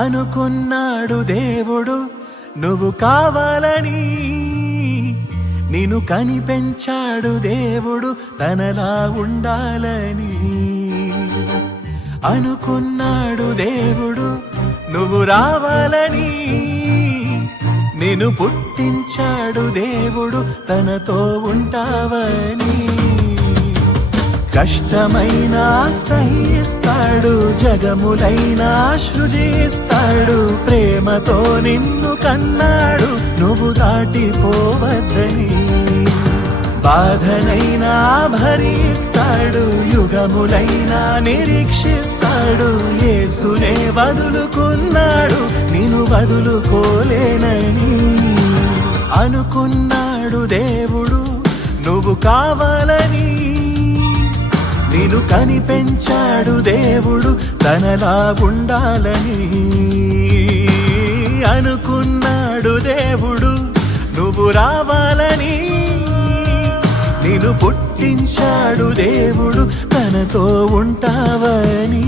అనుకున్నాడు దేవుడు నువ్వు కావాలని, నిన్ను కనిపెంచాడు దేవుడు తనలా ఉండాలని. అనుకున్నాడు దేవుడు నువ్వు రావాలని, నిన్ను పుట్టించాడు దేవుడు తనతో ఉంటావని. కష్టమైనా సహిస్తాడు, జగములైనా సృజిస్తాడు, ప్రేమతో నిన్ను కన్నాడు నువ్వు దాటిపోవద్దని. బాధనైనా భరిస్తాడు, యుగములైనా నిరీక్షిస్తాడు, యేసునే వదులుకున్నాడు నిన్ను వదులుకోలేనని. అనుకున్నాడు దేవుడు నువ్వు కావాలని, నిన్ను కనిపెంచాడు దేవుడు తనలా ఉండాలని. అనుకున్నాడు దేవుడు నువ్వు రావాలని, నిన్ను పుట్టించాడు దేవుడు తనతో ఉంటావని.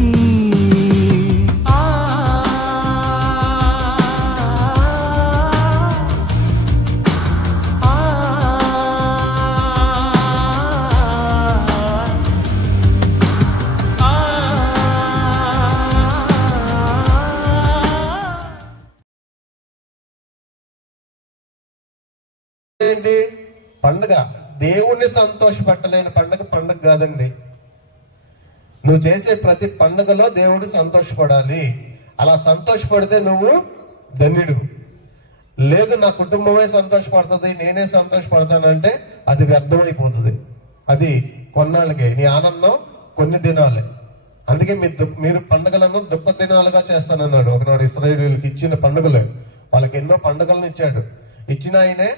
పండుగ దేవుణ్ణి సంతోషపెట్టలేని పండుగ పండుగ కాదండి. నువ్వు చేసే ప్రతి పండుగలో దేవుడు సంతోషపడాలి. అలా సంతోషపడితే నువ్వు ధన్యుడు. లేదు నా కుటుంబమే సంతోషపడుతుంది, నేనే సంతోషపడతానంటే అది వ్యర్థమైపోతుంది. అది కొన్నాళ్ళకే, నీ ఆనందం కొన్ని దినాలే. అందుకే మీరు పండుగలను దుఃఖ దినాలుగా చేస్తానన్నాడు. ఒకనాడు ఇశ్రాయేలీయులకు ఇచ్చిన పండుగలే, వాళ్ళకి ఎన్నో పండుగలను ఇచ్చాడు. ఇచ్చిన ఆయనే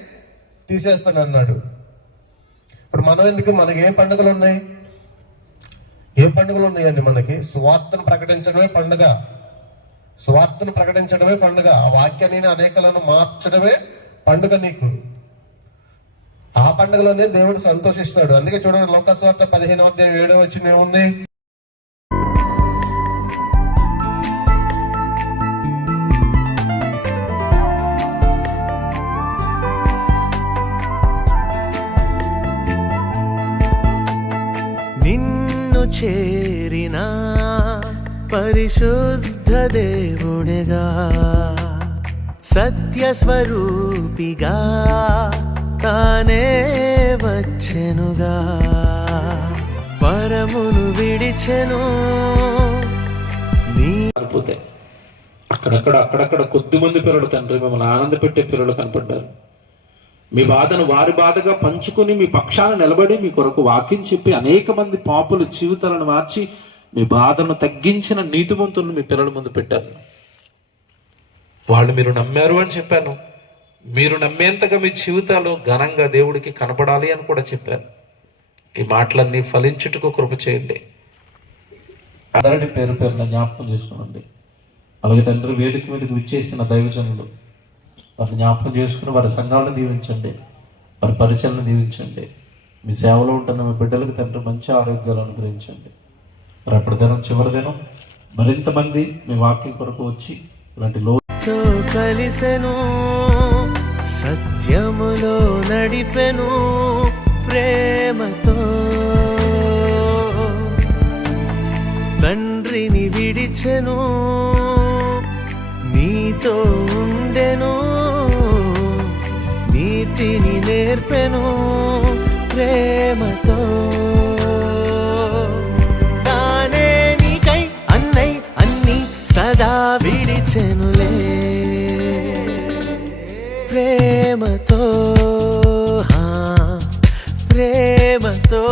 తీసేస్తానన్నాడు. ఇప్పుడు మనం ఎందుకు, మనకి ఏం పండుగలు ఉన్నాయి? ఏం పండుగలు ఉన్నాయండి మనకి? సువార్తను ప్రకటించడమే పండుగ. సువార్తను ప్రకటించడమే పండుగ. ఆ వాక్యాన్ని అనేకలను మార్చడమే పండుగ నీకు. ఆ పండుగలోనే దేవుడు సంతోషిస్తాడు. అందుకే చూడండి, లోకస్వార్త 15వ అధ్యాయం 7వ వచనం ఏముంది? నిన్ను చేరిన పరిశుద్ధ దేవుడిగా, సత్యస్వరూపిగా తానే వచ్చెనుగా, పరమును విడిచెను. అక్కడక్కడ కొద్దిమంది పిల్లలు తండ్రి మిమ్మల్ని ఆనంద పెట్టే పిల్లలు కనపడ్డారు. మీ బాధను వారి బాధగా పంచుకొని మీ పక్షాన నిలబడి మీ కొరకు వాక్యం చెప్పి అనేక మంది పాపుల జీవితాలను మార్చి మీ బాధను తగ్గించిన నీతిమంతులను మీ పిల్లల ముందు పెట్టారు. వాళ్ళు మీరు నమ్మారు అని చెప్పాను. మీరు నమ్మేంతగా మీ జీవితాలు ఘనంగా దేవుడికి కనపడాలి అని కూడా చెప్పారు. ఈ మాటలన్నీ ఫలించుటకు కృప చేయండి. అందరినీ పేరు పేరున జ్ఞాపకం చేసుకోండి. అలాగే తండ్రి, వేదిక మీదకి విచ్చేసిన దైవజనులు వారిని జ్ఞాపకం చేసుకుని వారి సంఘాలను దీవించండి, వారి పరిచయలను దీవించండి. మీ సేవలో ఉంటున్న మీ బిడ్డలకు తండ్రి మంచి ఆరోగ్యాలు అనుగ్రహించండి. రేపటి దినం చివరి దినం మరింత మంది మీ వాక్యం కొరకు వచ్చి ఇలాంటి కలిసెను, సత్యములో నడిపెను, ప్రేమతో తండ్రిని విడిచెను, నీతో ఉండెను, నీతిని నేర్పెను, ప్రేమతో తానే నీకై అన్నై అన్ని సదా విడిచెనులే, ప్రేమతో ప్రేమతో